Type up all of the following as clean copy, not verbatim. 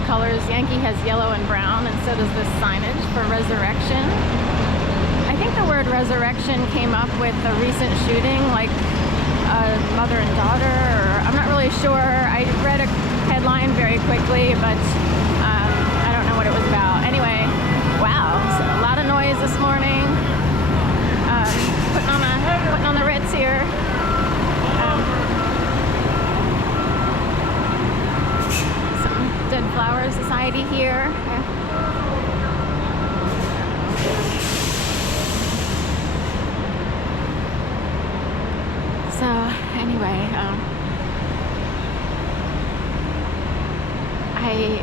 similar colors. Yankee has yellow and brown, and so does this signage for Resurrection. I think the word resurrection came up with a recent shooting, like a mother and daughter, or I'm not really sure. I read a headline very quickly, but I don't know what it was about. Anyway, wow, so a lot of noise this morning. Putting on the Ritz here. Some Dead Flower Society here. So anyway, I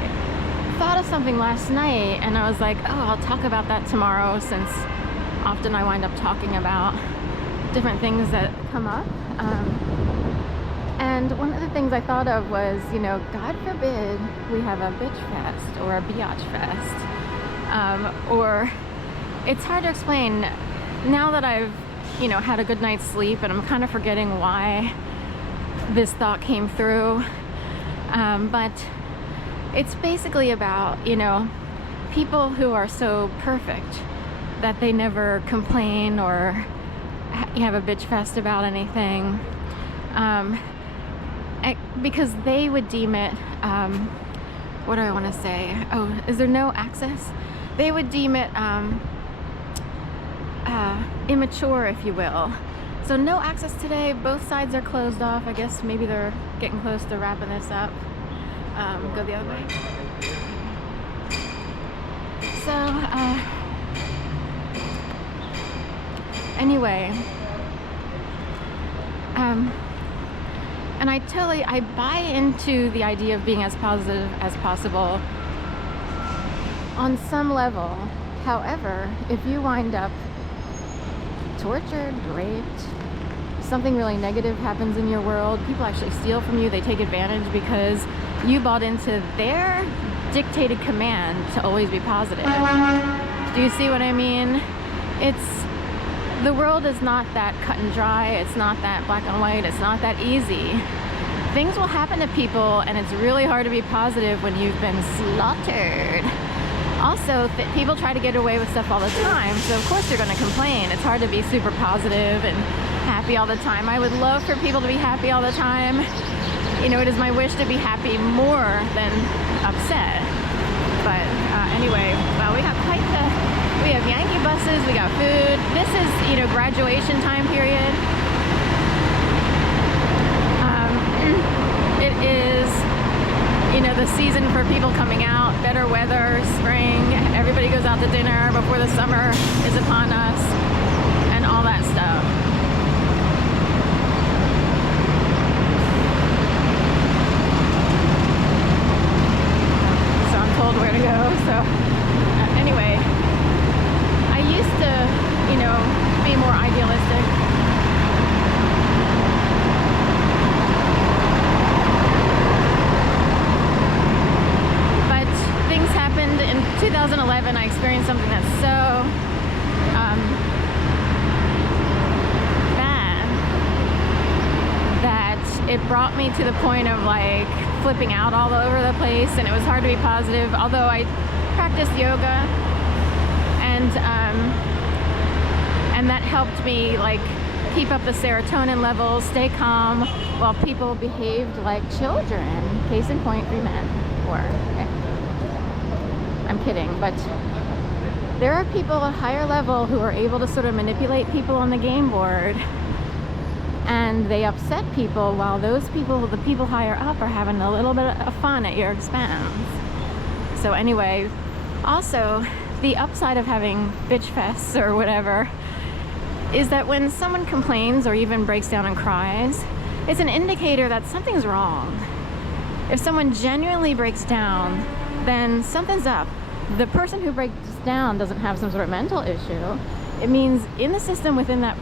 thought of something last night, and I was like, oh, I'll talk about that tomorrow, since often I wind up talking about different things that come up. And one of the things I thought of was, you know, God forbid we have a bitch fest or a Beotch fest. Or it's hard to explain now that I've, you know, had a good night's sleep, and I'm kind of forgetting why this thought came through. But it's basically about, you know, people who are so perfect that they never complain or have a bitch fest about anything, because they would deem it, what do I want to say? Oh, is there no access? They would deem it immature, if you will. So no access today. Both sides are closed off. I guess maybe they're getting close to wrapping this up. Go the other way. So anyway, and I buy into the idea of being as positive as possible on some level. However, if you wind up tortured, raped, something really negative happens in your world, people actually steal from you, they take advantage because you bought into their dictated command to always be positive. Do you see what I mean? The world is not that cut and dry, it's not that black and white, it's not that easy. Things will happen to people, and it's really hard to be positive when you've been slaughtered. Also, people try to get away with stuff all the time, so of course you're going to complain. It's hard to be super positive and happy all the time. I would love for people to be happy all the time. You know, it is my wish to be happy more than upset. But anyway, well, we have Yankee buses, we got food. This is, you know, graduation time period. It is, you know, the season for people coming out, better weather, spring, everybody goes out to dinner before the summer is upon us, and all that stuff. So I'm told where to go, so anyway, I used to, you know, be more idealistic. In 2011, I experienced something that's so bad that it brought me to the point of like flipping out all over the place, and it was hard to be positive. Although I practiced yoga, and that helped me like keep up the serotonin levels, stay calm, while people behaved like children. Case in point, 3 men were. Okay. I'm kidding, but there are people at a higher level who are able to sort of manipulate people on the game board, and they upset people while those people, the people higher up, are having a little bit of fun at your expense. So anyway, also the upside of having bitch fests or whatever is that when someone complains or even breaks down and cries, it's an indicator that something's wrong. If someone genuinely breaks down, then something's up. The person who breaks down doesn't have some sort of mental issue. It means in the system within that,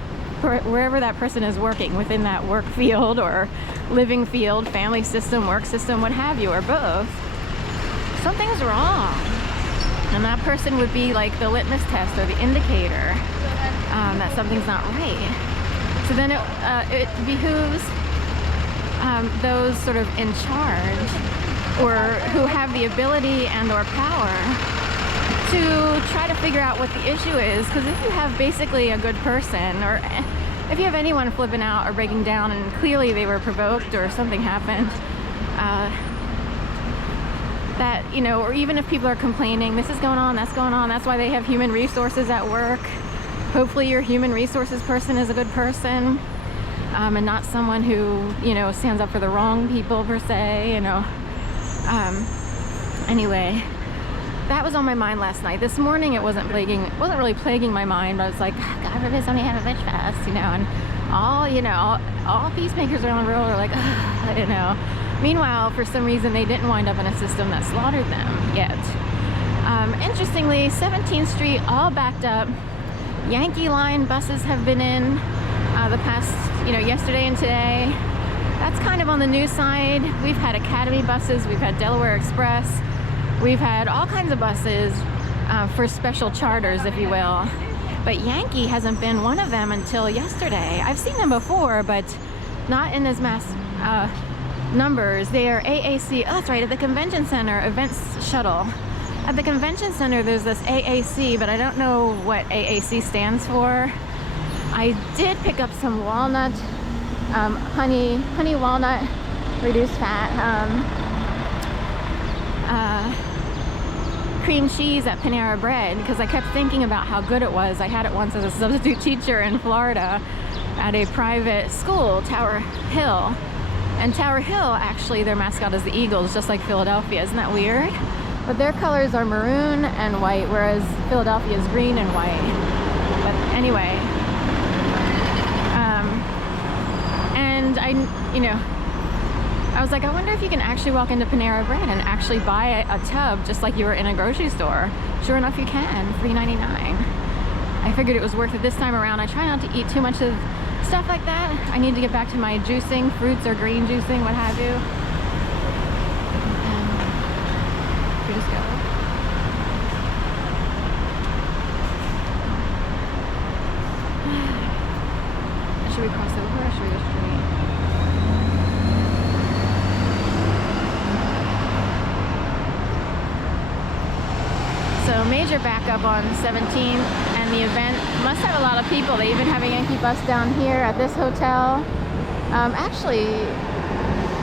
wherever that person is working, within that work field or living field, family system, work system, what have you, or both, something's wrong. And that person would be like the litmus test or the indicator that something's not right. So then it behooves those sort of in charge or who have the ability and or power to try to figure out what the issue is. Because if you have basically a good person, or if you have anyone flipping out or breaking down and clearly they were provoked or something happened, that, you know, or even if people are complaining, this is going on, that's going on, that's why they have human resources at work. Hopefully your human resources person is a good person, and not someone who, you know, stands up for the wrong people per se, you know. Anyway, that was on my mind last night. This morning it wasn't really plaguing my mind, but it's like, God forbid somebody have a bitch fest, you know, and all peacemakers around the world are like, you know. Meanwhile, for some reason, they didn't wind up in a system that slaughtered them yet. Interestingly, 17th Street all backed up. Yankee Line buses have been in the past, you know, yesterday and today. That's kind of on the new side. We've had Academy buses, we've had Delaware Express, we've had all kinds of buses for special charters, if you will. But Yankee hasn't been one of them until yesterday. I've seen them before, but not in as mass numbers. They are AAC. Oh, that's right, at the convention center, events shuttle. At the convention center, there's this AAC, but I don't know what AAC stands for. I did pick up some walnut, honey walnut, reduced fat, cream cheese at Panera Bread, because I kept thinking about how good it was. I had it once as a substitute teacher in Florida at a private school, Tower Hill. And Tower Hill, actually, their mascot is the Eagles, just like Philadelphia. Isn't that weird? But their colors are maroon and white, whereas Philadelphia is green and white. But anyway, and I was like, I wonder if you can actually walk into Panera Bread and actually buy a tub just like you were in a grocery store. Sure enough, you can, $3.99. I figured it was worth it this time around. I try not to eat too much of stuff like that. I need to get back to my juicing, fruits or green juicing, what have you. And we just go. Should we cross over or should we go straight? So major backup on 17th, and the event must have a lot of people. They even have a Yankee bus down here at this hotel. Actually,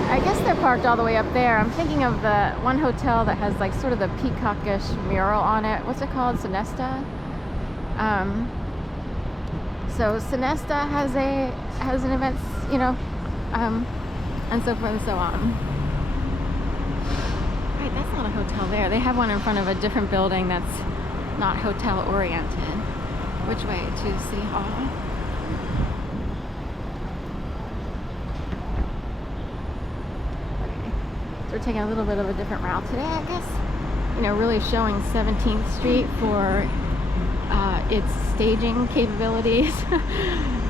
I guess they're parked all the way up there. I'm thinking of the one hotel that has like sort of the peacockish mural on it. What's it called? Sonesta? So Sonesta has an event, you know, and so forth and so on. Right, that's not a hotel there. They have one in front of a different building that's not hotel oriented. Which way? To City Hall? Okay. So we're taking a little bit of a different route today, I guess. You know, really showing 17th Street for its staging capabilities.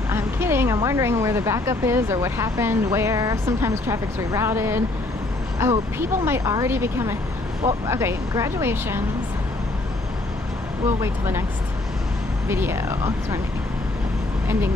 I'm kidding. I'm wondering where the backup is or what happened, where. Sometimes traffic's rerouted. Oh, people might already be coming. Well, okay, graduations. We'll wait till the next video. So we're ending